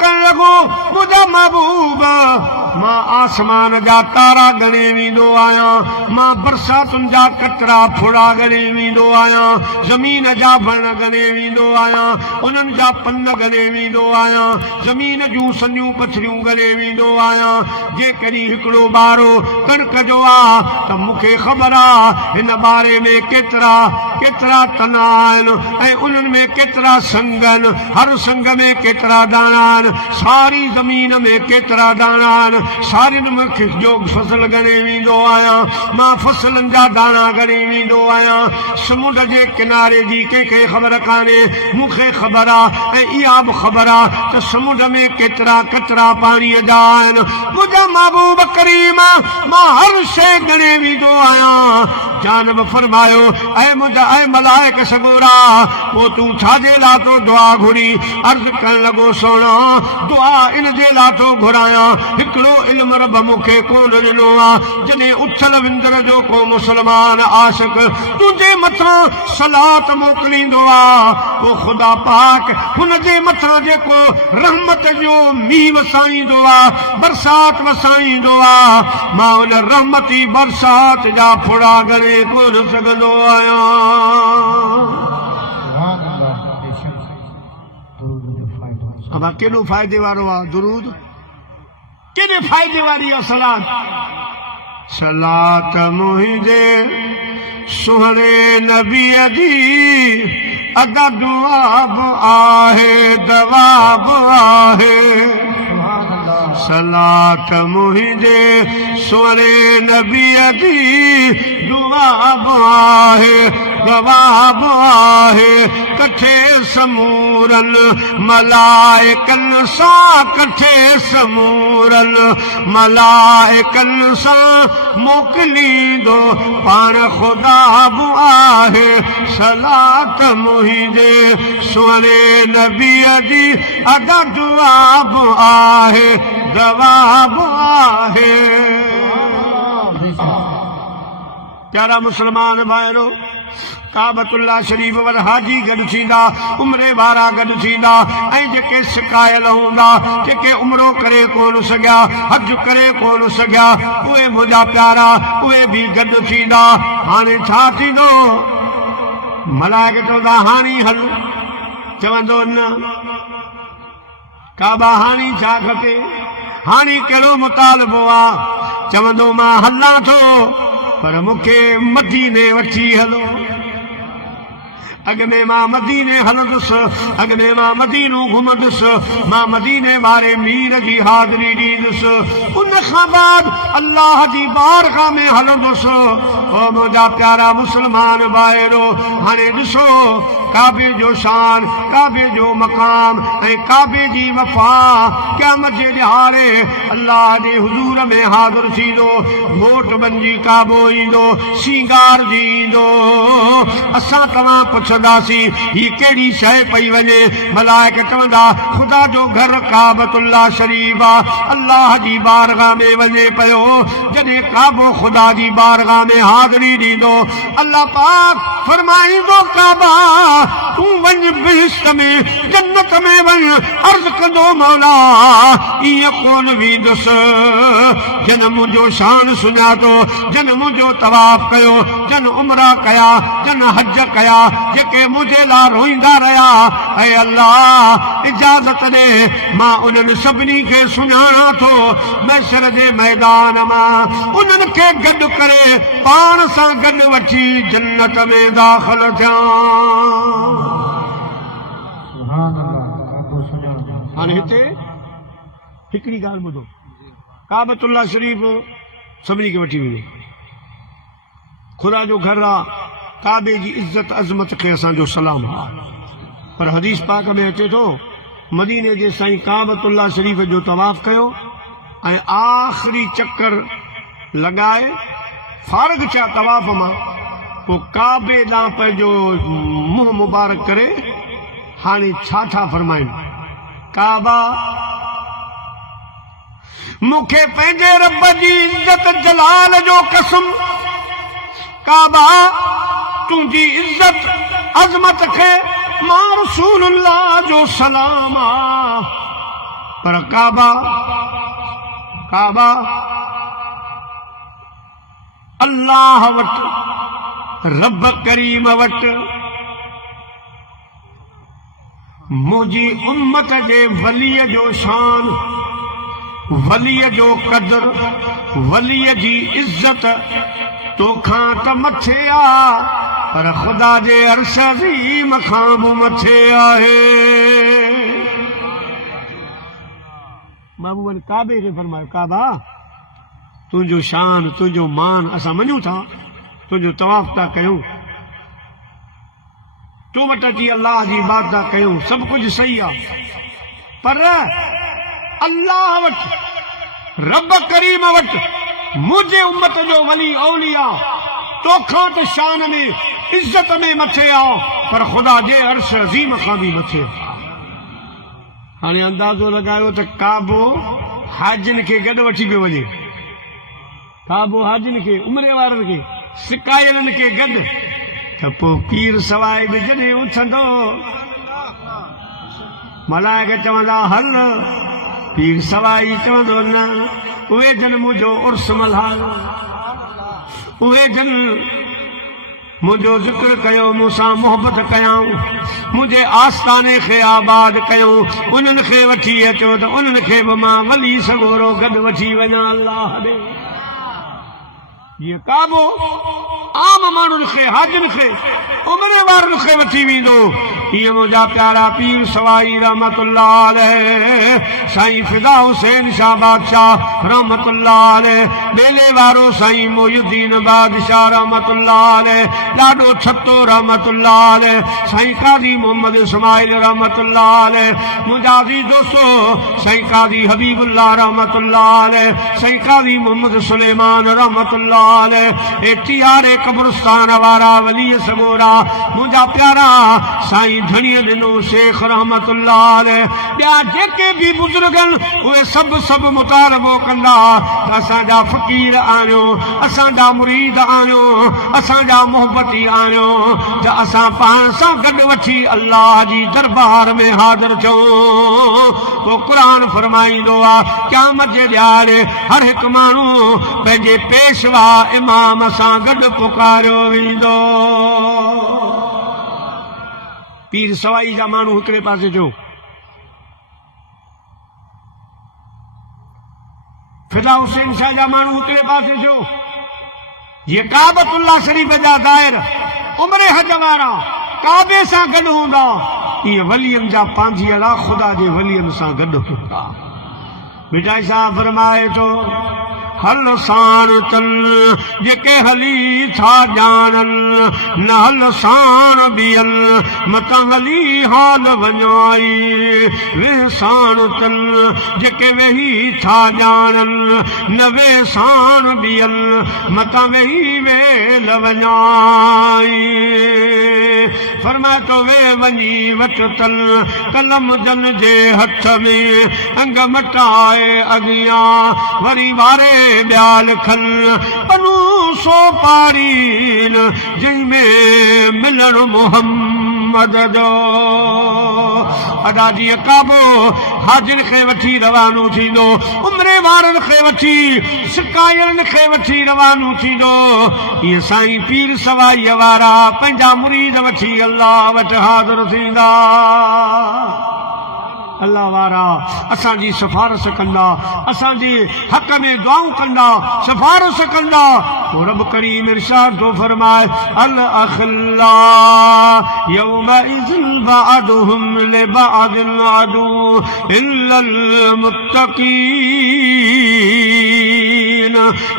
कर लगो मुझा महबूबा मां आसमान जा तारा गणे वींदो आहियां, मां बरसातुनि जा कतरा फुड़ा गणे वींदो आहियां, ज़मीन जा वण गणे वींदो आहियां, उन्हनि जा पन गणे वींदो आहियां, ज़मीन जूं सॼियूं पथरियूं गणे वींदो आहियां। जेकॾहिं हिकिड़ो ॿारो कणिक जो आहे त मूंखे ख़बर आहे हिन ॿारे में केतिरा केतिरा तना आहिनि ऐं उन्हनि में केतिरा संग आहिनि, हर संग में केतिरा दाणा आहिनि, सारी ज़मीन में केतिरा दाणा आहिनि, सारियुनि में जो फसल गणे वींदो आहियां। मां फसलनि जा दाणा गणे वींदो आहियां। समुंड जे किनारे जी कंहिंखे ख़बर कान्हे, मूंखे ख़बर आहे ऐं इहा बि ख़बर आहे त समुंड में केतिरा कतरा पाणीअ जा आहिनि। मुंहिंजा महबूब करीम मां हर शइ गणे वींदो आहियां। जानब फरमायो ऐ मुंहिंजा ऐ मलाइक सगोरा पोइ तूं छाजे लाइ तो दुआ घुरी? अर्ज़ करण लॻो सोना दुआ इन जे लाइ थो घुरायां, हिकिड़ो इल्म रब मूंखे कोन ॾिनो आहे। जॾहिं उथल विंदर जो को मुस्लमान आशिक तुंहिंजे मथां सलात मोकिलींदो आहे, पोइ ख़ुदा पाक हुन जे मथां जेको रहमत जो मींहुं वसाईंदो आहे, बरसात वसाईंदो आहे, मां उन रहमती बरसात जा फुड़ा गणे कोन सघंदो आहियां। अब केॾो फ़ाइदे वारो आहे दुरूद, केॾे फ़ाइदे वारी आहे सलात। सलात मुंहिंजे सुहिणे नबीअ जी अॻ दुआ बि आहे दवा बि आहे। सलात मुंहिंजे सुहिणे नबीअ जी दुआ बि आहे दवा बि आहे। कठे समूरन मलाइकन सां, कठे समूरन मलाइकन सां मोकिलींदो पाण ख़ुदा बि आहे। सलात मुंहिंजे सुहिणे नबीअ जी अॻ दुआ बि आहे दवा बि आहे। प्यारा मुस्लमान भाइरो, काबतुल्लाह शरीफ़ वर हाजी गॾु थींदा, उमिरे वारा गॾु थींदा ऐं जेके सिकायल हूंदा, जेके उमिरो करे कोन सघिया, हज करे कोन सघिया, उहे मुंहिंजा प्यारा उहे बि गॾु थींदा। हाणे छा थींदो? मलाइक चवंदा हाणी हल, चवंदो न काबा हाणी छा खपे, हाणी कहिड़ो मुतालबो आहे? चवंदो मां हलां थो पर मूंखे मदीने वठी हलो। अॻिमें मां मदीने हलंदुसि, अॻिमें मां मदीनो घुमंदुसि, मां मदीने वारे मीर जी हाज़िरी ॾींदुसि, उन खां बाद अल्लाह जी बारगाह में हलंदुसि। ओ मुंहिंजा प्यारा मुस्लमान भाइरो, हाणे ॾिसो काबे जो शान, काबे जो मक़ाम ऐं काबे जी वफ़ा। क़यामत जे ॾिहाड़े अल्लाह जे हुज़ूर में हाज़िर थींदो, घोट बणिजी काबो ईंदो, सींगार जी ईंदो। असां तव्हां पुछंदासीं ही कहिड़ी शइ पई वञे? मलाइक चवंदा ख़ुदा जो घर काबतुल्लाह शरीफ़ आहे, अल्लाह जी बारगाह में वञे पियो। जॾहिं काबो ख़ुदा जी बारगाह में हाज़िरी ॾींदो, अल्लाह पाक फरमाईंदो काबा तूं वञ बिहिश्त में, जन्नत में वञ। अर्ज़ कंदो मौला ईअं कोन वेंदुसि, जन मुंहिंजो शान सुञातो, जन मुंहिंजो तवाफ़ कयो, जन उमरा कया, जन हज कया, जेके मुंहिंजे लाइ रोईंदा रहिया। ऐं अल्लाह इजाज़त ॾे मां उन्हनि सभिनी खे सुञाणा थो, महशर जे मैदान मां उन्हनि खे गॾु करे पाण सां गॾु वठी जन्नत में दाख़िल थियां। हाणे हिते हिकिड़ी ॻाल्हि ॿुधो, काबतुल्लाह शरीफ़ सभिनी खे वठी वञे, ख़ुदा जो घर आहे, काबे जी इज़त अज़मत खे असांजो सलाम आहे। पर हदीस पाक में अचे थो मदीने जे साईं काबतुल्लाह शरीफ़ जो तवाफ़ कयो ऐं आख़िरी चक्कर लॻाए फारग थिया तवाफ़ मां, पोइ काबे ॾांहुं पंहिंजो मुंहुं मुबारक करे हाणे छा था फरमाइनि? काबा मूंखे पंहिंजे रब जी इज़त जलाल जो कसम, काबा तुंहिंजी इज़त अज़मत खे मां रसूलुल्लाह जो सलाम आ। पर काबा काबा अल्लाह वट रब करीम वट मुझी उम्मत जे वलीअ जो शान, वलीअ जो कदर, वलीअ जी इज्जत तोखां त मथे आ, पर खुदा जे अर्श अज़ीम खां बि मथे आहे। महबूब काबे खे फरमायो, काबा तुंहिंजो शान, तुंहिंजो मान असां मञूं था, तुंहिंजो तवाफ़ था कयूं, तो वटि अची अल्लाह जी इबादत था कयूं, सभु कुझु सही आहे, पर अल्लाह वटि रब करीम वटि मुंहिंजे उम्मत जो वली औलिया तोखां त शान में इज्जत में मथे आ, पर ख़ुदा जे अर्श अज़ीम खां बि मथे। हाणे अंदाज़ो लॻायो त काबो हाजिन खे गॾु वठी पियो वञे, काबो हाजिन खे, उमिरि वारनि खे, सिकायलनि खे गॾु, त पोइ पीर सवाइ बि जॾहिं उथंदो मलाइक चवंदा हल, पीर सवाई चवंदो न, उहे जन मुंहिंजो उर्स मल्हायो, उहे जन मुंहिंजो ज़िक्र कयो, मूंसां मोहबत कयाऊं, मुंहिंजे आस्थाने खे आबाद कयूं, उन्हनि खे वठी अचो त उन्हनि खे बि मां वली सगोरो गॾु वठी वञा। अल्लाह ॾे जीअं काबो आम माण्हुनि खे, हाजिन खे, उमिरि वारनि खे वठी वेंदो, ईअं मुंहिंजा प्यारा पीर सवाई रहमतुल्लाह अलैह साईं फिदा हुसैन शाह बादशाह रहमतुल्लाह अलैह, बेले वारो साईं मोइनुद्दीन बादशाह रहमतुल्लाह अलैह, ॾाढो छतो रहमतुल्लाह अलैह, साईं काज़ी मोहम्मद इस्माइल रहमतुल्लाह अलैह, मुंहिंजा अज़ीज़ दोस्तो साईं काज़ी हबीबुल्लाह रहमतुल्लाह अलैह, साईं काज़ी मोहम्मद सुलेमान रहमतुल्लाह अलैह, टियारे कब्रिस्तान वारा वली सगोरा मुंहिंजा प्यारा साईं धणीअ ॾिनो शेख रहमतुल्लाह अलैह, ॿिया जेके बि बुज़ुर्गनि उहे सभु मुतालबो कंदा त असांजा फ़क़ीर आहियो, असांजा मुरीद आहियो, असांजा मोहबती आहियो, त असां पाण सां गॾु वठी अल्लाह जी दरबार में हाज़िर थियूं। पोइ क़ुरान फरमाईंदो आहे क़यामत जे ॾियारे हर हिकु माण्हू पंहिंजे पेशवा इमाम सां गॾु पुकारियो वेंदो। पीर सवाई जा माण्हू हिकिड़े पासे जो, फिदा हुसैन शाह जा माण्हू हिकिड़े पासे जो, जीअं काबतुल्लाह शरीफ़ जा दायर उमिरि हज वारा काबे सां गॾु हूंदा, ईअं वलियनि जा पांधीअड़ा ख़ुदा जे वलियनि सां गॾु हूंदा। मिठाई सां फरमाए थो हल साण चल जेके हली था ॼाणनि, न हल साण बियल मत हली हाल वञाई, वे साण चल जेके वेही था ॼाणनि, न वे साण बियल मत वेही वेल वञाई। फरमाए तो वे वञी वठ तल कलम जन जे हथ में, अंग मटाए अॻियां वरी वारे ॿिया लिखल पनू सो पारीन, जंहिंमें मिलण मोहम्मद जो। अदा जीअं काबो हाजिर खे वठी रवानो थींदो, उमिरि वारनि खे वठी, सिकायलनि खे वठी रवानो थींदो, ईअं साईं पीर सवाईअ वारा पंहिंजा मुरीद वठी अल्लाह वटि हाज़िर थींदा। अल्लाह वारा असांजी सिफारिश कंदा, असांजे हक़ में दुआऊं कंदा, सिफारिश कंदा। पोइ रब करीम इरशाद थो फरमाए अल अखिल्ला यौमइज़िन बअदुहुम लिबअदिन अदू इल्लल मुत्तक़ीन।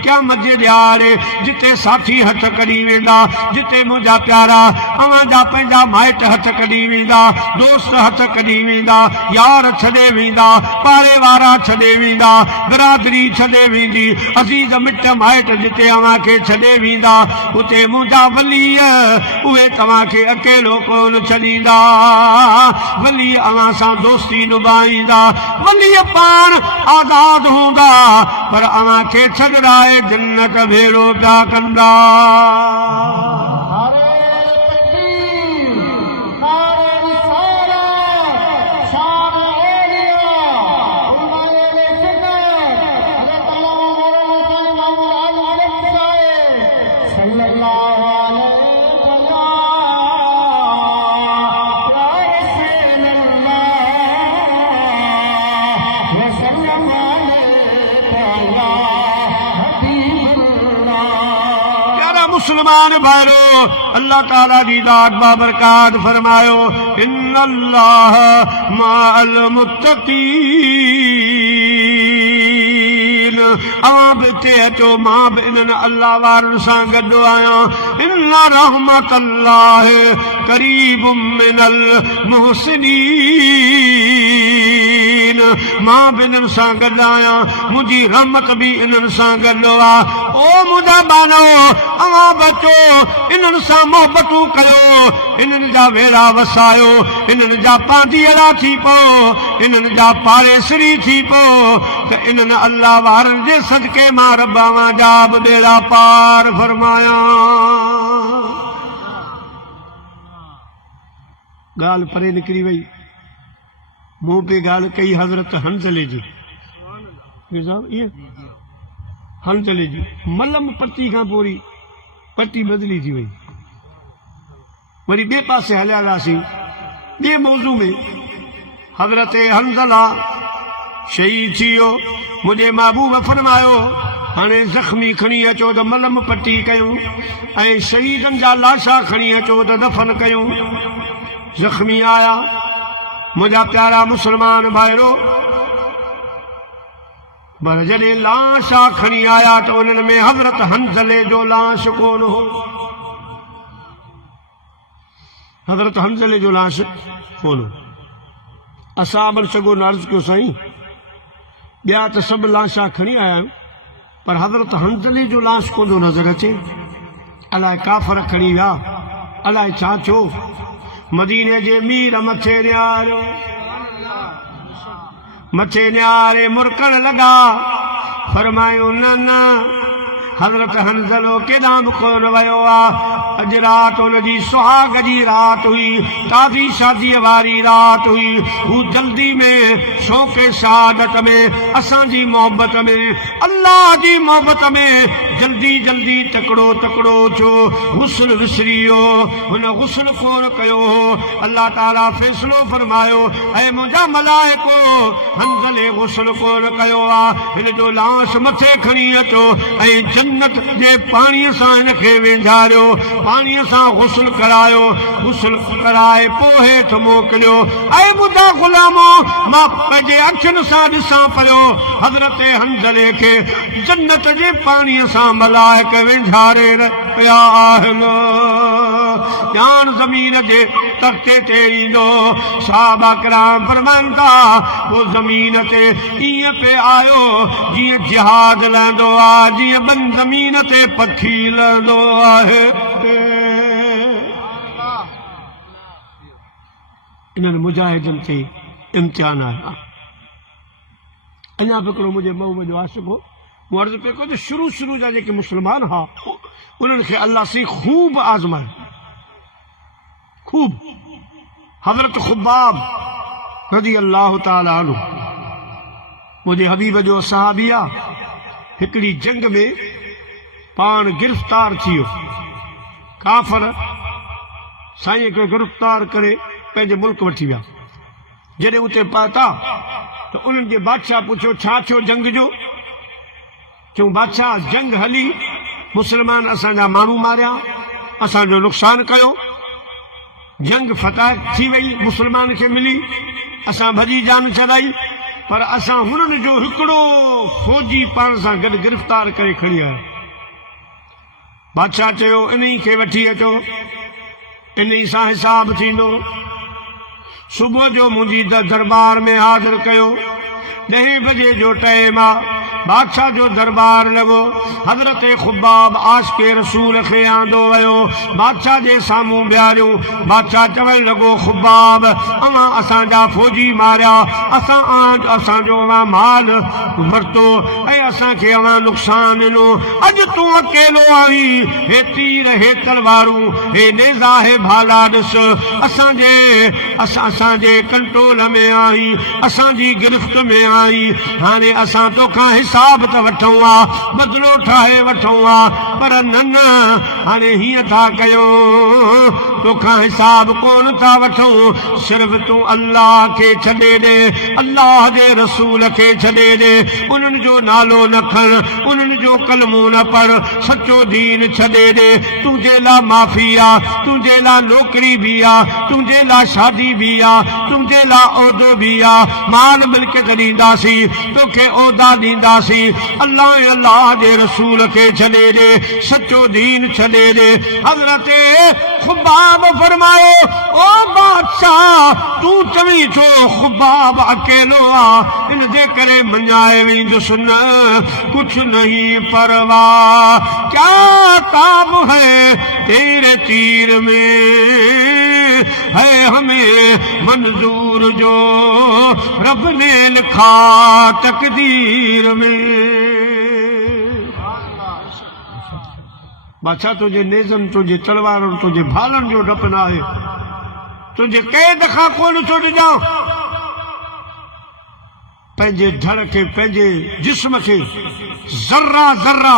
क़यामत जे ॾियारे जिते साथी हथ कढी वेंदा, जिते मुंहिंजा प्यारा अवांजा पंहिंजा माइट हथ कढी वेंदा, दोस्त हथ कढी वेंदा, यार छॾे वेंदा, पाड़े वारा छॾे वेंदा, बिरादरी छॾे वेंदी, अज़ीज़ मिट माइट जिते अव्हांखे छॾे वेंदा, उते मुंहिंजा वलीअ उहे तव्हांखे अकेलो कोन छॾींदा। वली अव्हां सां दोस्ती निभाईंदा, वलीअ पाण आज़ाद हूंदा, पर अव्हांखे छॾाए जन्नत भेड़ो पिया कंदा। मुसलमान भाइरो अल्लाह ताला दी दात बाबरकात फरमायो इन्नल्लाह माअल मुत्तकीन आप ते अचो मां बि इन्हनि अल्लाह वारनि सां गॾु आहियां इन्ना रहमतल्लाह करीबुम मिनल मुहसिनीन मां बि इन्हनि सां गॾु आहियां मुंहिंजी रहमत बि इन्हनि सां गॾु आहे ओ मुंहिंजा बानो अवां बचो इन्हनि सां मोहबतूं कयो इन्हनि जा वेड़ा वसायो इन्हनि जा पांधीअड़ा थी पओ इन्हनि जा पाड़ेसरी थी पओ त इन्हनि अल्लाह वारनि जे सदके मां रब्बां जा बि बेड़ा पार फरमाया ॻाल्हि परे निकिरी वई मूं पे ॻाल्हि कई हज़रत हंज़ले जी हंज़ले जी मलम पट्टी खां पोइ पट्टी बदिली थी वई वरी ॿिए पासे हलिया वियासीं ॿिए मौज़ू में हज़रत हंज़ला शहीद थी वियो मुंहिंजे महबूब फरमायो हाणे ज़ख़्मी खणी अचो त मलम पट्टी कयूं ऐं शहीदनि जा लाशा खणी अचो त दफ़न कयूं ज़ख़्मी आया मुंहिंजा प्यारा मुसलमान भाइरो पर जॾहिं लाशा खणी आया त उन्हनि में हज़रत हंज़ले जो लाश कोन हो हज़रत हंज़ले जो लाश कोन हो असां अमर चङो अर्ज़ु कयो साईं ॿिया त सभु लाशा खणी आया आहियूं पर हज़रत हंज़ले जो लाश कोन नज़र अचे अलाए काफ़र खणी विया अलाए छा थियो मदीने जे मीर मथे न्यारे मुरकण लॻा फरमायो न न हज़रत हंज़लो केॾां बि कोन वियो आहे अॼु राति हुनजी सुहाग जी राति हुई ताज़ी शादीअ वारी राति हुई हू जल्दी में शौक़े शहादत में असांजी मोहबत में अल्लाह जी मोहबत में जल्दी जल्दी तकड़ो तकड़ो थियो गुस्ल विसरी वियो हुन गुस्ल कोन कयो हो अल्लाह ताला फ़ैसिलो फरमायो ऐं मुंहिंजा मलाइको हंज़ले गुस्ल कोन कयो आहे हिन जो लाश मथे खणी अचो ऐं जन्नत जे पाणीअ सां हिनखे वेंझारियो पाणीअ सां गुस्ल करायो गुस्ल कराए पोइ हेठि मोकिलियो ऐं मुंहिंजा ग़ुलामो मां पंहिंजे अखियुनि सां ॾिसां पियो हज़रत हंज़ले खे जन्नत जे पाणीअ सां मलाइक वेंझारे रहिया आहिनि ॼाण ज़मीन जे तख़्ते ते ईंदो सहाबा किराम फरमाइनि था पोइ ज़मीन ते ईअं पे आयो जीअं जिहाद लहंदो आहे जीअं ॿिनि ज़मीन ते पखी लहंदो आहे इन्हनि मुजाहिदनि ते इम्तिहान आया अञा बि हिकिड़ो मुंहिंजे महबूब जो आशिक़ हो मूं अर्ज़ु पियो कयो त शुरू जा जेके मुस्लमान हुआ उन्हनि खे अल्लाह साईं ख़ूब आज़माए ख़ूब हज़रत ख़ुब्बाब रज़ी अल्लाह ताला अन्हु मुंहिंजे हबीब जो सहाबी आहे हिकिड़ी जंग में पाण गिरफ़्तार थी वियो काफ़र साईं खे गिरफ़्तार करे पंहिंजे मुल्क वठी विया जॾहिं उते पहुता त उन्हनि जे बादशाह पुछियो छा थियो जंग जो चयूं बादशाह जंग हली मुसलमान असांजा माण्हू मारिया असांजो नुक़सान कयो जंग फतह थी वई मुसलमान खे मिली असां भॼी जान छॾाई पर असां हुननि जो हिकिड़ो फ़ौजी पाण सां गॾु गिरफ़्तार करे खणी आया बादशाह चयो इन्ही खे वठी अचो इन्ही सां हिसाब थींदो सुबुह जो मुंहिंजी दरबार में हाज़िर कयो 10 बजे जो टाइम आहे बादशाह जो दरबार लॻो हज़रत ख़ुब्बाब आशिक़े रसूल खे आंदो वियो बादशाह जे साम्हूं बीहारियो बादशाह चवणु लॻो ख़ुब्बाब अवां असांजा फ़ौजी मारिया असांजो अवां माल वरितो ऐं असांखे अवां नुक़सान ॾिनो अॼु तूं अकेलो आई हे तीर हे तलवारूं हे नेज़ा हे भाला ॾिस असांजे कंट्रोल में आई असांजी गिरफ़्त में आई हाणे असां तोखां हिसाब त वठूं आहे बदिलो ठाहे वठूं आहे पर न हाणे हीअं था कयूं तोखां हिसाब कोन था वठूं, सिर्फ तूं अल्लाह खे छॾे ॾे, अल्लाह जे रसूल खे छॾे ॾे, उन्हनि जो नालो न खण, उन्हनि जो कलमो न पढ़, सचो दीन छॾे ॾे। तुंहिंजे लाइ माफ़ी आहे, तुंहिंजे लाइ नौकरी भी आहे, तुंहिंजे लाइ शादी भी आहे, तुंहिंजे लाइ उहिदो भी आहे, माल मिल्कियत ॾींदासीं, तोखे उहिदा ॾींदासीं, अल्लाह अल्लाह जे रसूल खे छॾे ॾे, सचो दीन छॾे ॾे। हज़रत खुबाब फरमायो, ओ बादशाह तूं चवीं छो खुबाब अकेलो आहे, इन जे करे मञाए वेंदुसि न, कुछ नहीं परवाह, क्या ताब है तेरे तीर में, है हमें मंजूर जो रब ने लिखा तकदीर में। बादशाह तुझे नेज़म, तुझे तलवार, तुझे भालन जो डप न आहे, तुझे कैद खां कोन छो ॾिजां, पंहिंजे धड़ खे, पंहिंजे जिस्म खे ज़र्रा ज़र्रा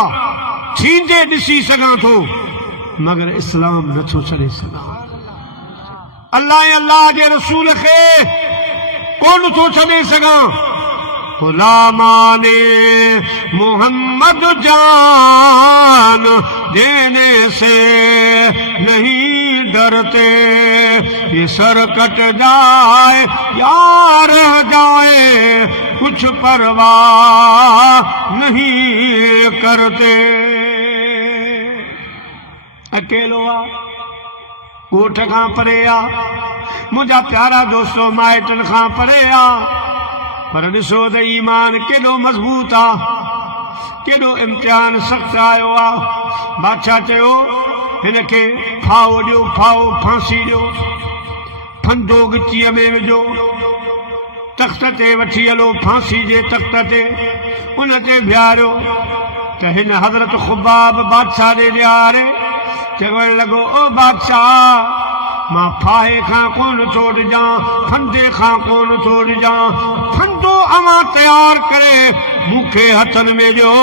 थींदे ॾिसी सघां थो, मगर इस्लाम नथो छॾे सघां, अल्लाह अल्लाह जे रसूल खे कोन थो छॾे सघां। गुलामाने मोहम्मद जान देने से नहीं डरते, ये सर कट जाए या रह जाए कुछ परवाह नहीं करते। अकेलो आ, ॻोठ खां परे आ, मुंहिंजा प्यारा दोस्तो माइटनि खां परे आ, पर ॾिसो त ईमान केॾो मज़बूत आ, केॾो इम्तिहान सख़्तु आयो आ। बादशाह चयो हिन खे फाओ ॾियो, फाओ फांसी ॾियो, फंदो गिचीअ में विझो, तख़्त ते वठी हलो, फांसी जे तख़्त ते उन ते बीहारियो। त हिन हज़रत खुबाब बादशाह ॾे ॾियारे चवण लॻो, ओ बादशाह मां फाहे खां कोन थो ॾिजां, फंदे खां कोन थो ॾिजां, फंदो अवां तयार करे मूंखे हथनि में ॾियो,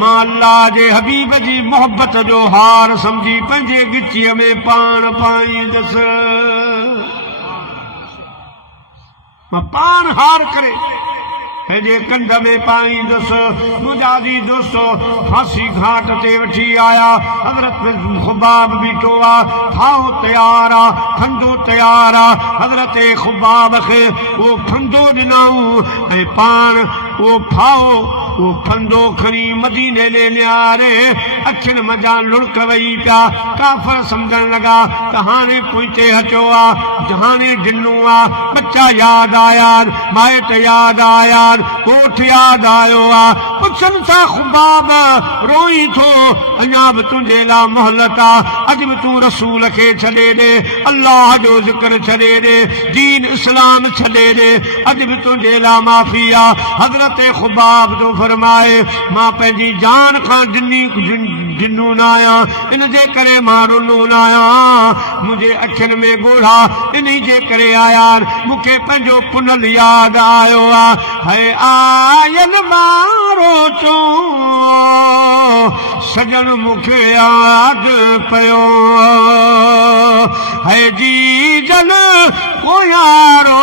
मां अल्लाह जे हबीब जी मोहबत जो हार सम्झी पंहिंजे गिचीअ में पाण पाईंदुसि, मां पाण हार करे पंहिंजे कंध में पाईंदुसि। मुंहिंजा दी दोस्तो फांसी घाट ते वठी आया, हज़रत खुबाब बीठो आहे, फाओ तयार आहे, फंदो तयार आहे। हज़रत खुबाब खे उहो फंदो ॾिनऊं ऐं पाण उहो फाओ उहो फंदो खणी मदीने ॾे निहारे, अखियुनि मज़ा लुड़क वेही पिया। काफ़र सम्झण लॻा त हाणे पोइते अचो आहे, हाणे ॾिनो आहे, बच्चा यादि आया, माइट यादि आया, ॻोठ यादि आयो आहे। पुछनि था खुबाब रोई थो, अञा बि तुंहिंजे लाइ मोहलत आहे, अॼु बि तूं रसूल खे छॾे ॾे, अल्लाह जो ज़िक्र छॾे ॾे, दीन इस्लाम छॾे ॾे, अॼु बि तुंहिंजे लाइ माफ़ी आहे। हज़रत खुबाब जो फरमाए, मां पंहिंजी जान खां ॾिनो न आहियां, इन जे करे मां रुनो न आहियां, मुंहिंजे अखियुनि में ॻोढ़ा इन जे करे आया, मूंखे पंहिंजो पुनल यादि आयो आहे। है आयल मारो चो सजन मूंखे यादि पियो, है जी जन को यारो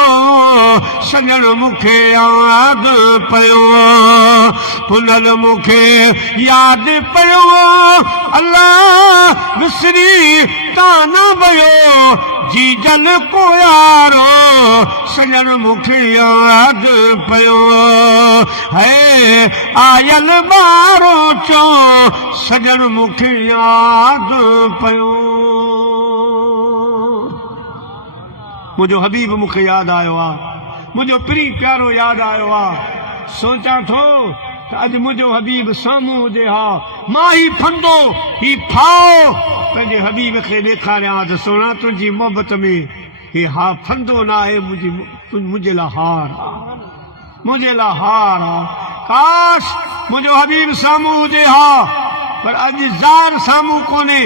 सजन मूंखे यादि पियो, पुनल मूंखे यादि पियो, अल्लाह विसरी तान वियो, जी जन को यारो सजन मूंखे यादि पियो, है आयल मारो चो सजन मूंखे यादि पियो। मुंहिंजो हबीब मूंखे यादि आयो आहे, मुंहिंजो प्री प्यारो यादि आयो आहे। सोचां थो त अॼु मुंहिंजो हबीब साम्हूं हुजे हा, मां ही फंदो ही फाओ पंहिंजे हबीब खे ॾेखारियां त सोना तुंहिंजी मोहबत में ही हा फंदो न आहे, मुंहिंजे लाइ हार आहे, मुंहिंजे लाइ हार आहे। काश मुंहिंजो हबीब साम्हूं हुजे हा, पर अॼु ज़ाहिर साम्हूं कोन्हे,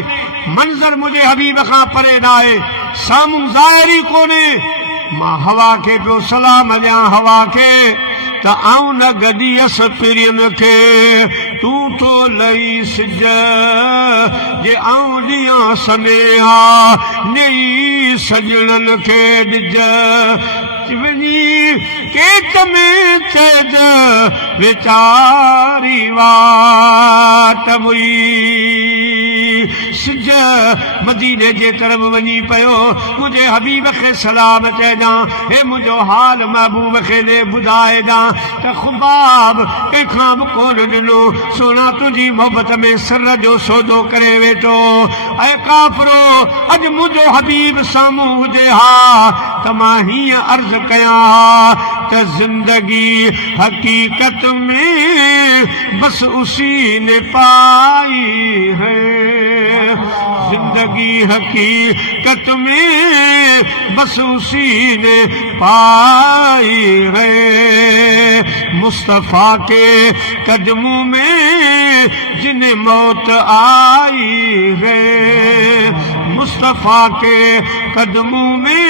मंज़र मुंहिंजे हबीब खां परे न आहे, साम्हूं ज़ाहिरी कोन्हे। मां हवा खे पियो सलाम ॾियां, हवा खे त आऊं न गॾियसि पिरियन खे, तू तो लई सिज जे आउंडियां सनेहा नई सजणन खे ॾिज वञी केक में चइज वीचारी वाट हुई सिज मदीने जे तरफ़ वञी पियो मुंहिंजे हबीब खे सलाम चइजां हे मुंहिंजो हाल महबूब खे ॾे ॿुधाइजां त ख़ुबाब कंहिंखां बि कोन ॾिनो सोना तुंहिंजी मोहबत में सर जो सौदो करे वेठो ऐं काफ़िरो अॼु मुंहिंजो हबीब साम्हूं हुजे हा त मां हीअं अर्ज़ कयां हा त ज़िंदगी हकीकत में बस उसी ने पाई है जिंदगी हकीकत में बस उसी ने पाई है मुस्तफा के कदमों में जिन्हें मौत आई है मुस्तफा के कदमों में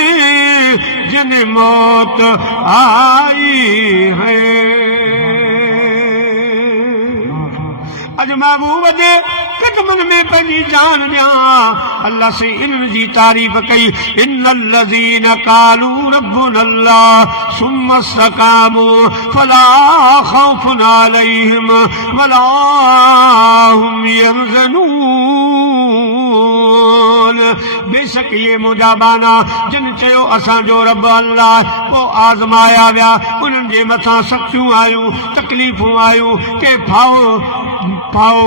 जिन्हें मौत आई है अज महबूब जे कदमन में पंहिंजी जान ॾियां अल्लाह से इन जी तारीफ़ कई इन्नल्लज़ीन क़ालू रब्बुनल्लाह सुम्मा इस्तक़ामू फला ख़ौफ़ुन अलैहिम वला हुम यहज़नून बेशक ये मुंहिंजा बाना जिन चयो असांजो रब अल्लाह पोइ आज़माया विया उन्हनि जे मथां सख़्तियूं आयूं तकलीफ़ूं आयूं के फाओ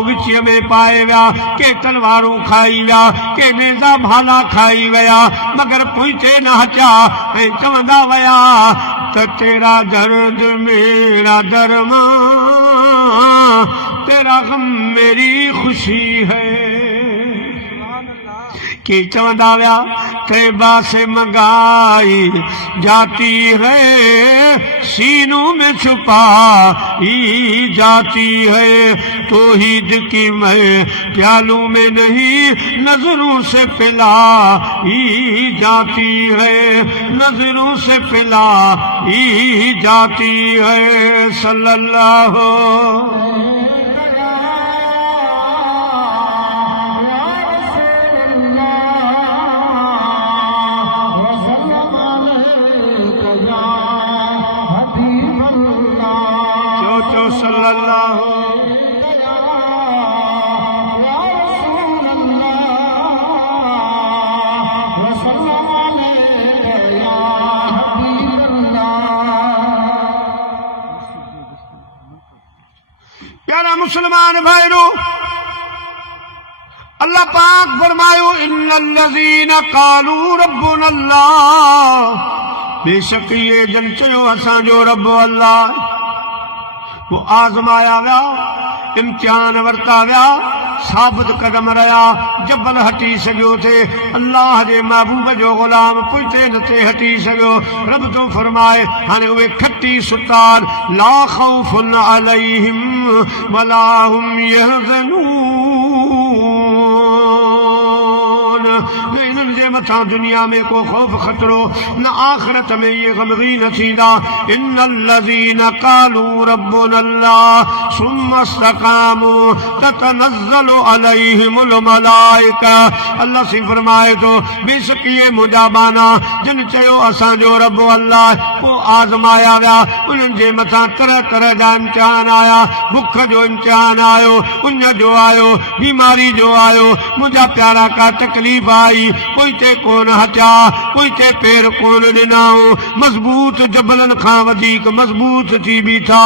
विचीअ में पाए विया के तलवारूं खाई विया के नेज़ा भाला खाई विया मगर पोइते न अचा ऐं चवंदा विया त तेरा दर्द मेरा दरमा तेरा गम मेरी खुशी है कि चवंदा विया तैबा से मंगाई जाती है सीनों में छुपाई जाती है तौहीद की मैं प्यालों में नहीं नजरों से पिलाई जाती है नजरों से पिलाई जाती है सल्लल्लाहु प्यारा मुसलमान भाइयों अल्लाह पाक फरमायो इन्नल्लज़ीन क़ालू रब्बुनल्लाह बेशक ये जन चयो असांजो रब अल्लाह वो आज़माया विया इम्तिहान वरता विया साबित कदम रहा जबल हटी सको थे अल्लाह के महबूब जो गुलाम पुते नथे हटी सको रब तो फरमाए हाँ वे खटी सुतार ला खौफुन अलैहिम वला हुम यहज़नून इन्हनि जे मथां दुनिया में को खौफ खतरो न आखिरत में ये गमगीन थींदा इन्नल्लज़ीन क़ालू रब्बुनल्लाह सुम्मा इस्तक़ामू ततनज़्ज़लु अलैहिमुल मलाइका अल्लाह से फरमाए तो बेशक ये मुंहिंजा बाना जिन चयो असांजो रब अल्लाह को आज़माया विया उन्हनि जे मथां तरह तरह जा इम्तिहान आया भुख जो इम्तिहान आयो उन जो आयो बीमारी जो आयो मुंहिंजा प्यारा का तकलीफ़ आई कोई ते कोन हचा कोई ते पैर कोन ॾिनाऊं मज़बूत जबलन खां वधीक मज़बूत थी बीठा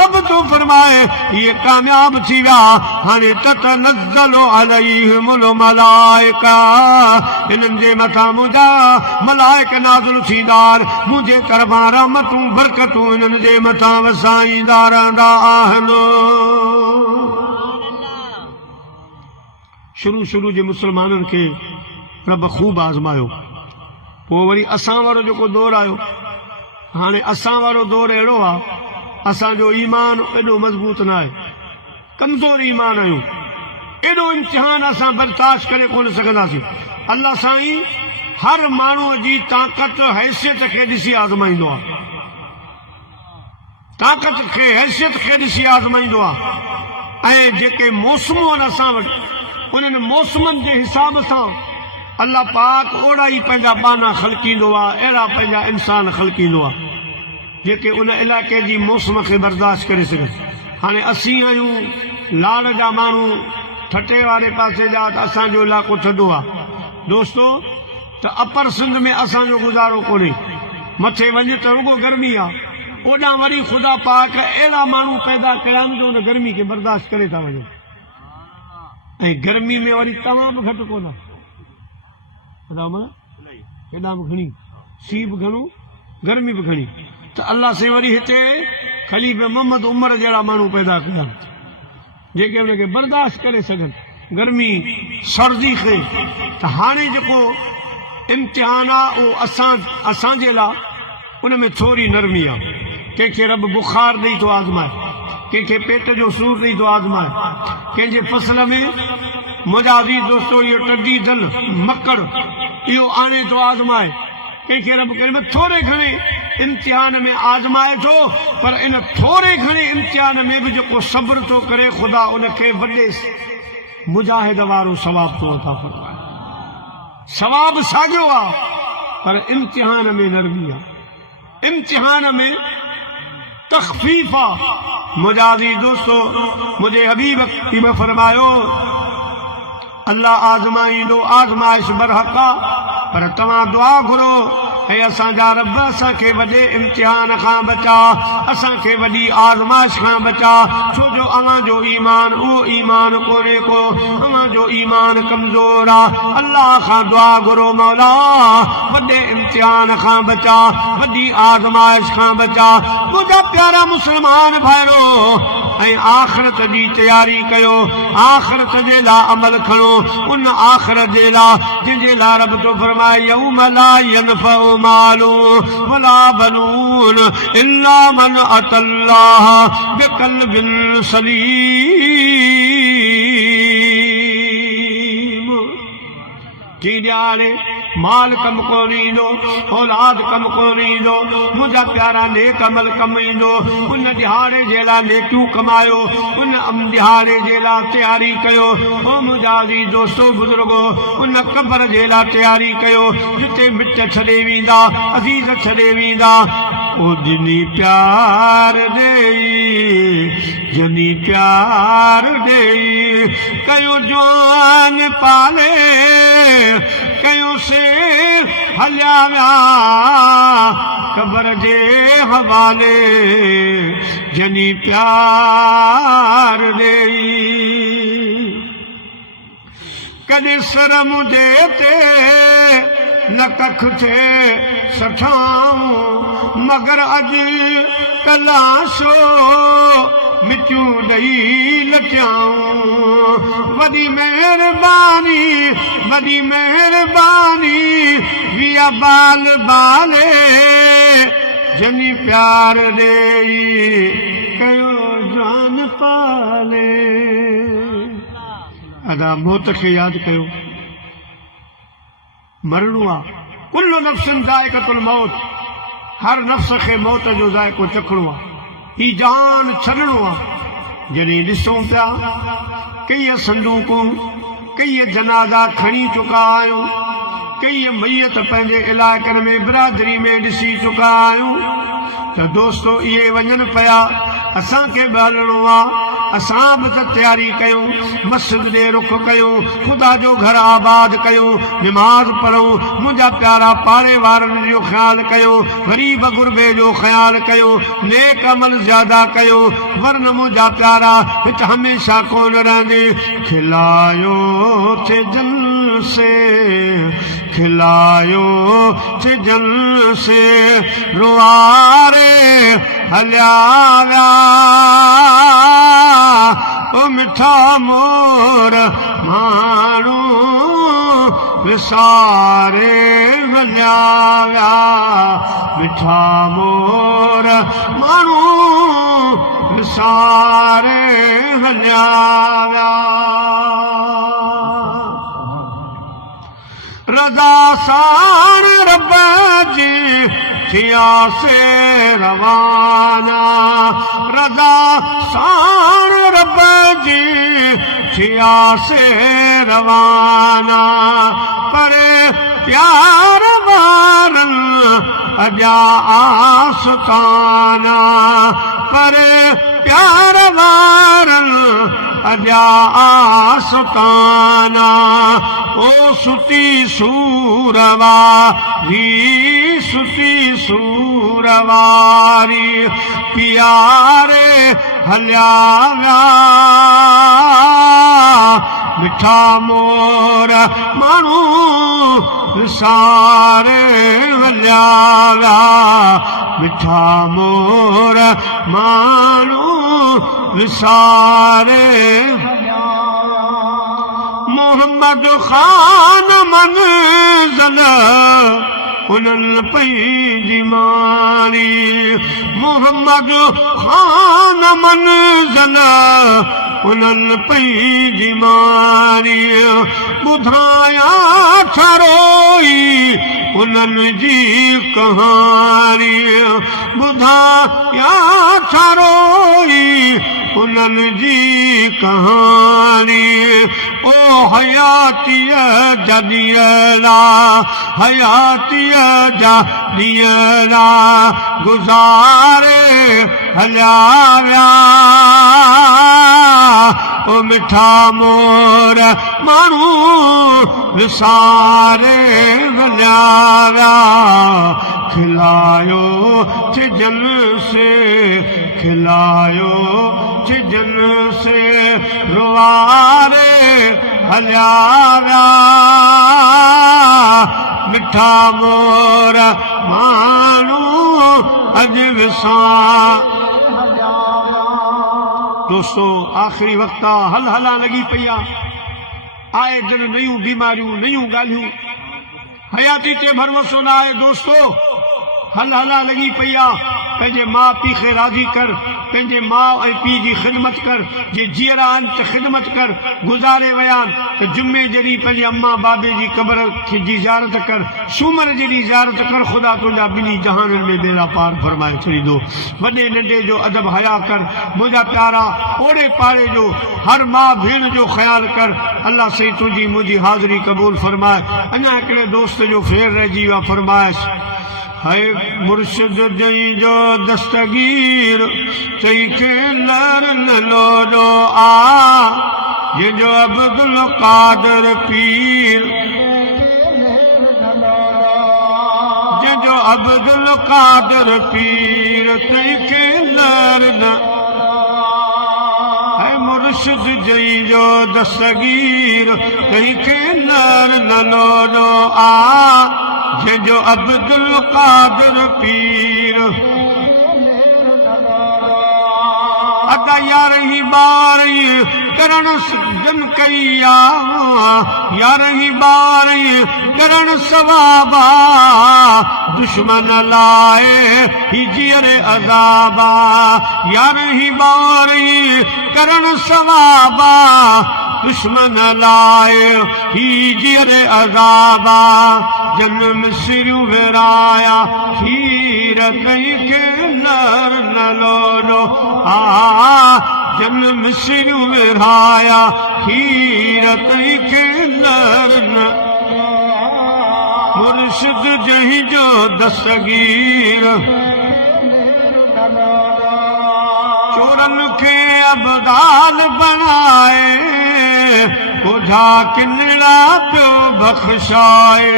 रब तो फरमाए ये कामयाब थी विया हाणे ततनज़्ज़लु अलैहिमुल मलाइका इन्हनि जे मथां मुंहिंजा मलाइक नाज़िल थींदार मुंहिंजे तरफ़ां रहमतूं बरकतूं इन्हनि जे मथां वसाईंदा रहंदा आहिनि शुरू जे मुसलमाननि खे रब खूब आज़मायो पोइ वरी असां वारो जेको दौर आयो हाणे असां वारो दौर अहिड़ो आहे असांजो ईमान एॾो मज़बूत न आहे कमज़ोर ईमान आहियूं एॾो इम्तिहान असां बर्दाश्त करे कोन सघंदासीं अल्लाह साईं हर माण्हूअ जी ताक़त हैसियत खे ॾिसी आज़माईंदो आहे ताक़त खे हैसियत खे ॾिसी आज़माईंदो आहे ऐं जेके मौसमूं आहिनि असां वटि उन्हनि मौसमनि जे हिसाब सां अल्लाह पाक ओड़ा ई पंहिंजा बाना ख़लकींदो आहे, अहिड़ा पंहिंजा इंसान ख़लकींदो आहे जेके उन इलाइक़े जी मौसम खे बर्दाश्त करे सघनि। हाणे असीं आहियूं लाड़ जा माण्हू, ठटे वारे पासे जा, त असांजो इलाइक़ो थधो आहे दोस्तो, त अपर सिंध में असांजो गुज़ारो कोन्हे। मथे वञ त रुगो गर्मी आहे, ओॾां वरी ख़ुदा पाक अहिड़ा माण्हू पैदा कया आहिनि जो उन गर्मी खे बर्दाश्त करे था वञनि। ऐं गर्मी में वरी तव्हां बि घटि कोन, केॾां बि घणी, सीउ बि घणो, गर्मी बि घणी। त अल्लाह से वरी हिते ख़लीफ़ मोहम्मद उमर जहिड़ा माण्हू पैदा कया जेके उनखे बर्दाश्त करे सघनि गर्मी सर्दी खे। त हाणे जेको इम्तिहान आहे उहो असांजे लाइ उन में थोरी नरमी आहे। कंहिंखे रब बुखार ॾेई थो आज़माए, कंहिंखे पेट जो सूर ॾेई थो आज़माए, कंहिंजे फसल में मुंहिंजा अज़ीज़ दोस्तो इहो टडी दल मकड़ इहो आणे थो आज़माए, कंहिंखे रब कंहिं थोरे घणे इम्तिहान में आज़माए थो, पर इन थोरे घणे इम्तिहान में बि जेको सब्र थो करे ख़ुदा उनखे वॾे मुजाहिद वारो सवाब थो अता फरमाए। सवाब साॻियो आहे पर इम्तिहान में नरमी आहे, इम्तिहान में तख़फ़ीफ़ आहे। मुंहिंजा अज़ीज़ दोस्तो मुंहिंजे हबीब फरमायो अल्लाह आज़माईंदो, आज़माइश बरहक़ आहे, पर तव्हां दुआ घुरो ऐं असांजा रब असांखे वॾे इम्तिहान खां बचा, असांखे वॾी आज़माइश खां बचा, छो जो अव्हां जो ईमान उहो ईमान कोन्हे को, अव्हां जो ईमान कमज़ोर आहे। अल्लाह खां दुआ घुरो मौला वॾे इम्तिहान खां बचा, वॾी आज़माइश खां बचा। मुंहिंजा प्यारा मुस्लमान भाइरो ऐं आख़िरत जी तयारी कयो, आख़िरत जे लाइ अमल खणो, उन आख़िरत जे लाइ जंहिंजे लाइ रब तो फरमाए यौम ला यनफ़उ मालु वला बनून इल्ला मन अतल्लाह बिक़ल्बिन सलीम। की ॼाणे माल कम कोन ईंदो, औलाद कम कोन ईंदो, मुंहिंजा प्यारा नेक अमल कम ईंदो। उन ॾिहाड़े जे लाइ नेकियूं कमायो, उन ॾिहाड़े जे लाइ तयारी कयो। ओ मुंहिंजा अज़ीज़ दोस्तो बुज़ुर्गो, उन क़बर जे लाइ तयारी कयो जिते मिट छॾे वेंदा, अज़ीज़ छॾे वेंदा। ओ जिनी प्यार ॾेई, जनी प्यार ॾेई कयो जवान पाले, कयो से हलिया विया क़बर जे हवाले, जनी प्यार ॾेई। कॾहिं सर मुंहिंजे ते न कख थे सठाऊं, मगर अॼु कलाशो मिटियूं ॾेई लटियाऊं। वॾी महिरबानी, वॾी महिरबानी विया बाल बाले, जनी प्यार ॾेई कयो जान पाले। अदा मौत खे यादि कयो, मरणो आहे। कुल्लु नफ़्सिन ज़ाइक़तुल मौत, हर नफ़्स खे मौत जो ज़ाइक़ो चखणो आहे, ही जान छॾणो आहे। जॾहिं ॾिसूं पिया कई संदूकूं, कई जनाज़ा खणी चुका आहियूं, कई मैयत पंहिंजे इलाइक़नि में बिरादरी में ॾिसी चुका आहियूं, त दोस्तो इहे वञनि पिया, असांखे बि हलणो आहे। असां बि त तयारी कयूं, मस्जिद ॾे रुख कयूं, ख़ुदा जो घर आबाद कयूं, निमाज़ पढ़ूं, मुंहिंजा प्यारा पाड़े वारनि जो ख़्यालु कयूं, ग़रीब गुरबे जो ख़्यालु कयूं, नेक अमल ज़्यादा कयूं, वरन मुंहिंजा प्यारा हिते हमेशह कोन रहंदे। खिलायो थे जन से, खिलायो थे जन से, रुआरे हलिया विया ओ मिठा मोर माण्हू विसारे हलिया विया, मिठा मोर माण्हू विसारे हलिया विया। रज़ा साण रब जी थिया से रवाना, रज़ा साण रब जे थिया से रवाना पर प्यार वारन अजा आसताना पर प्यार वारन अजा आसताना ओ सुती सूरवारी सुती सूरवारी प्यारे हल्या मिठा मोर मानू सारे हल्या मिठा मोर मानू सारे मोहम्मद खान मंज़िल उन्हनि पंहिंजी माणी मोहम्मद खान मंज़िल उन्हनि पंहिंजी माणी ॿुधायां छरोई उन्हनि जी कहाणी ॿुधायां छरोई उन्हनि जी कहाणी ओ हयातीअ जा ॾींहं हयातीअ जा ॾींहं गुज़ारे हलिया विया ओ मिठा मोर माण्हू विसारे हलिया विया खिलायो चिजन से खिलायो चिजन से रुवारे हलिया विया मिठा मोर माण्हू अॼु विसार दोस्तों आखिरी वक्त हल हला लगी पई आए दिन नयूं बीमारियों नयूं गालियों हयाती ते भरवसो न आहे दोस्तों हल हला लगी पई पंहिंजे माउ पीउ खे राज़ी कर पंहिंजे माउ ऐं पीउ जी ख़िदमत कर जे जीअरा आहिनि त ख़िदमत कर गुज़ारे विया त जुमे जॾहिं पंहिंजे अम्मा बाबे जी क़बर जी ज़ियारत कर सूमर जी ज़ियारत कर ख़ुदा तुंहिंजा ॿिन्ही जहाननि में बेड़ा पार फरमाए छॾींदो वॾे नंढे जो अदब हया कर मुंहिंजा प्यारा ओड़े पाड़े जो हर माउ भेण जो ख़्यालु कर अल्लाह सही तुंहिंजी मुंहिंजी हाज़िरी क़बूल फरमाए अञा हिकिड़े दोस्त जो फेर रहिजी वियो आहे फरमाइश है मुर्शिद जई जो दस्तगीर चई के नर लोडो आ ये जो अब्दुल कादर पीर ये जो अब्दुल कादर पीर चई के नर है मुर्शिद जई जो दस्तगीर चई के नर लोडो आ जो अब्दुल कादर पीर अदा यार ही बार करण जन कईया यार ही बार करण सवाबा दुश्मन लाए ही जीअरे अज़ाबा यार ही बार करण सवाबा दुश्मन लाए ही जीअरे अज़ाबा जन्म सिरू विराया खीर कई के नर न लोडो आ जन्म सिरू विराया खीर कई के नर न मुर्शिद जही जो दस्तगीर चोरन के अबदाल बनाए ओझा किनड़ा पियो बख्शाए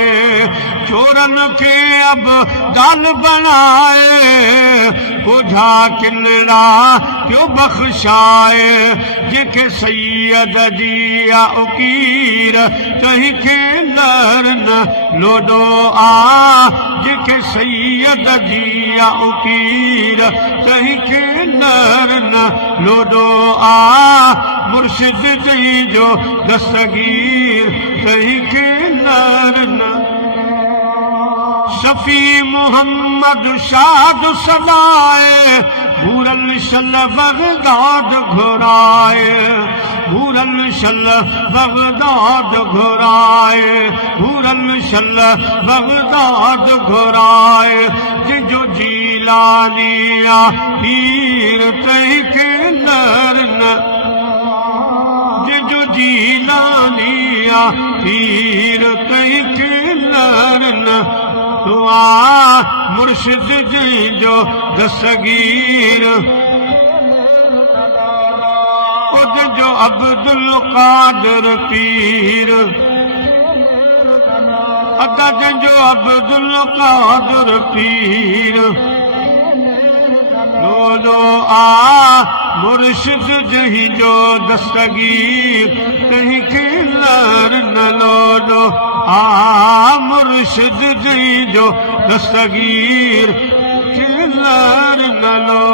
चोरन के अब दाल बनाए ओझा किनड़ा पियो बख्शाए जेके सैयद जी उकीर कहीं के नर न लोडो आ जेके सैयद जी उकीर कहीं के नर न लोडो आ मुर्शिद जी जो दस्तगीर कहीं के नर न शफी मोहम्मद शाद सदाए भूरल शल बगदाद घुराए भूरल शल बगदाद घुराए भूरल शल बगदाद घुराए जो जीलानिया पीर कहीं के नर न जो दस्तगीर जो अब्दुल कादिर पीर अदा जो अब्दुल कादिर पीर लो आ मुर्शिद जही जो दस्तगीर कहीं खिलर न लो आ मुर्शिद जही जो दस्तगीर खिलर न लो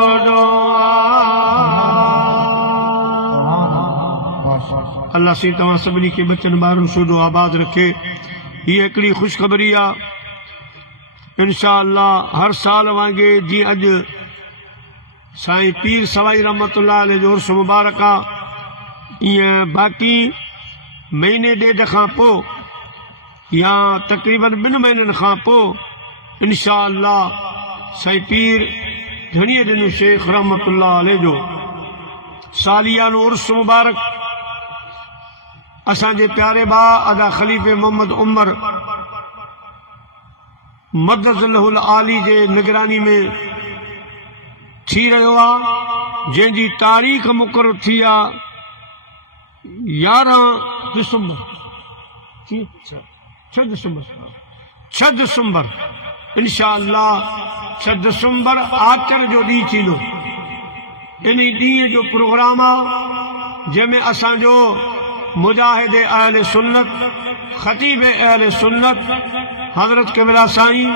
अल्लाह सी तव्हां सभिनी खे बचन ॿारनि सूदो आबाद रखे। हीअ हिकिड़ी ख़ुशख़बरी आहे इंशा अल्लाह हर साल वांगुरु जीअं अॼु साईं पीर सवाई रहमतुल्लाह अलैह जो उर्स मुबारक आहे ईअं बाक़ी महीने ॾेढ खां पोइ या तक़रीबन 2 महीननि खां पोइ इंशा अल्लाह साईं पीर धणीअ ॾिनो शेख रहमतुल्लाह अलैह जो सालियानो उर्स मुबारक असांजे प्यारे भाउ अदा ख़लीफ़े मोहम्मद उमर मददुल आली जे निगरानी में थी रहियो आहे जंहिंजी तारीख़ मुक़ररु थी आहे 11 दिसंबर 6 दिसंबर इंशा अल्लाह 6 दिसंबर आख़िर जो ॾींहुं थींदो। इन ॾींहं जो प्रोग्राम आहे जंहिंमें असांजो मुजाहिद अहले सुन्नत ख़तीब अहले सुन्नत हज़रत क़िबला साईं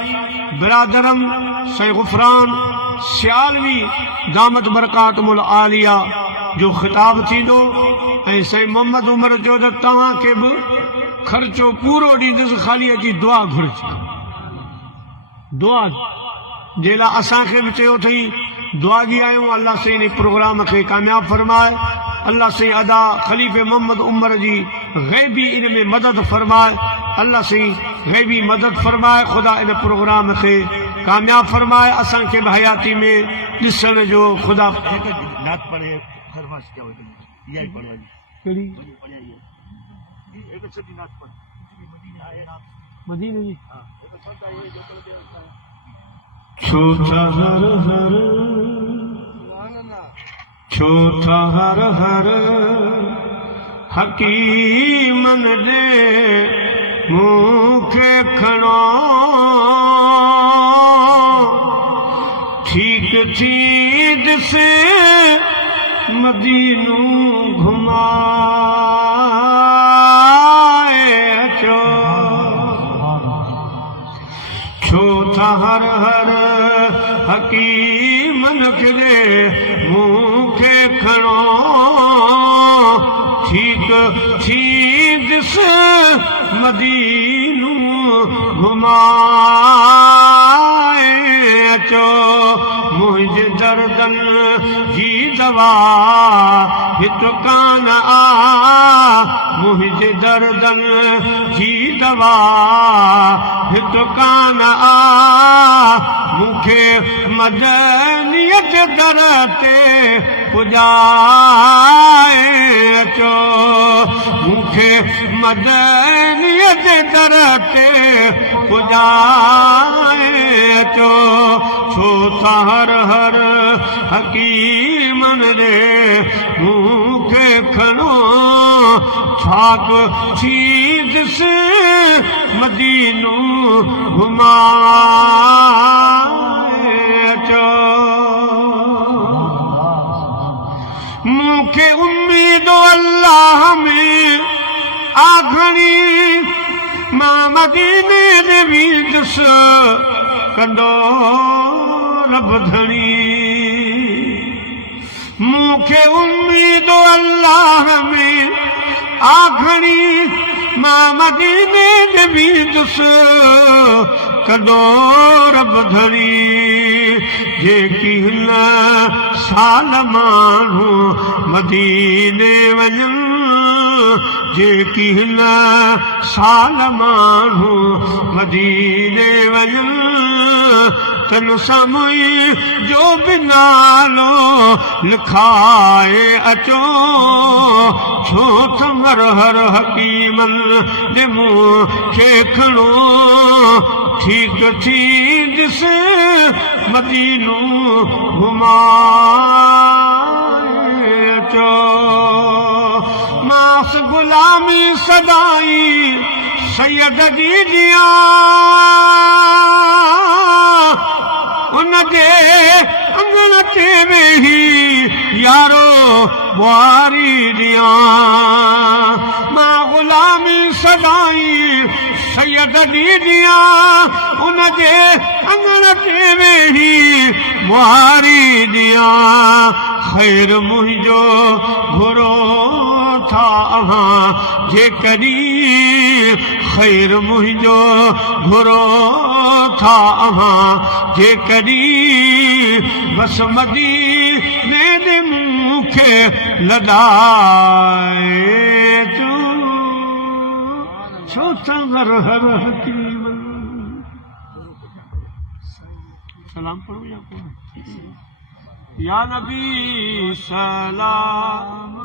बिरादरम साईं गुफ़रान सियालवी दामत बरकातुल आलिया जो ख़िताब थींदो ऐं साईं मोहम्मद उमर जो त तव्हांखे बि ख़र्चो पूरो ॾींदुसि ख़ाली अची दुआ घुरिजे दुआ जे लाइ असांखे बि चयो अथई दुआ जी आहियूं अल्लाह साईं इन प्रोग्राम खे कामयाब फरमाए अल्लाह साईं अदा ख़लीफ़े मोहम्मद उमर जी ग़ैबी इन में मदद फरमाए अल्लाह साईं ग़ैबी मदद फरमाए ख़ुदा इन प्रोग्राम खे कामयाब फरमाए असांखे बि हयाती में ॾिसण जो ख़ुदा छोथा हर हर हकीमन दे मूंखे खणो ठीक थी दिसे मदीनू घुमाए अचो छोथा हर हर हकीमन दे मूंखे खणो ठीक थी दिसे मदीनू घुमाए अचो मुंहिंजे दर्दन जी दवा हिते कान आ मुंहिंजे दर्दन जी दवा हिते कान आ मूंखे मदनियत दर ते पुॼाए अचो मूंखे मदनियत दर ते पुॼाए अचो छो त हर हर हकीमन जे मूंखे खणो छाक थी दिसे मदीनू घुमाए अचो मूंखे उम्मीद अल्लाह में आखणी मां मदीने दे विच कंदो रब धणी मूंखे उम्मीद अल्लाह में आखणी मां मदीने दे विच कंदो रब धणी जेकी हिन साल माण्हू मदीने वञनि जेकी हिन साल माण्हू मदीने वञनि तन समय जो बि नालो लिखाए अचो छो त हर हर हकीमन जे मूंखे खणो ठीक थी जिस मदीनो घुमाए चो मास गुलामी सदाई सैयद जी दिया उन जे अंगण ते वेही यारो बुआरी दिया मां गुलामी सदाई सैयद जी दिया उन जे अंगण ते वेही बुआरी दिया खैर मुंहिंजो घुरो था अहां जेकॾहिं खैर मुंहिंजो घुरो था अहां जेकॾहिं बस मदीने दे मूंखे लॾाए तूं छो चंगर हर हकीम सलाम पढ़ो या कोई या नबी सलाम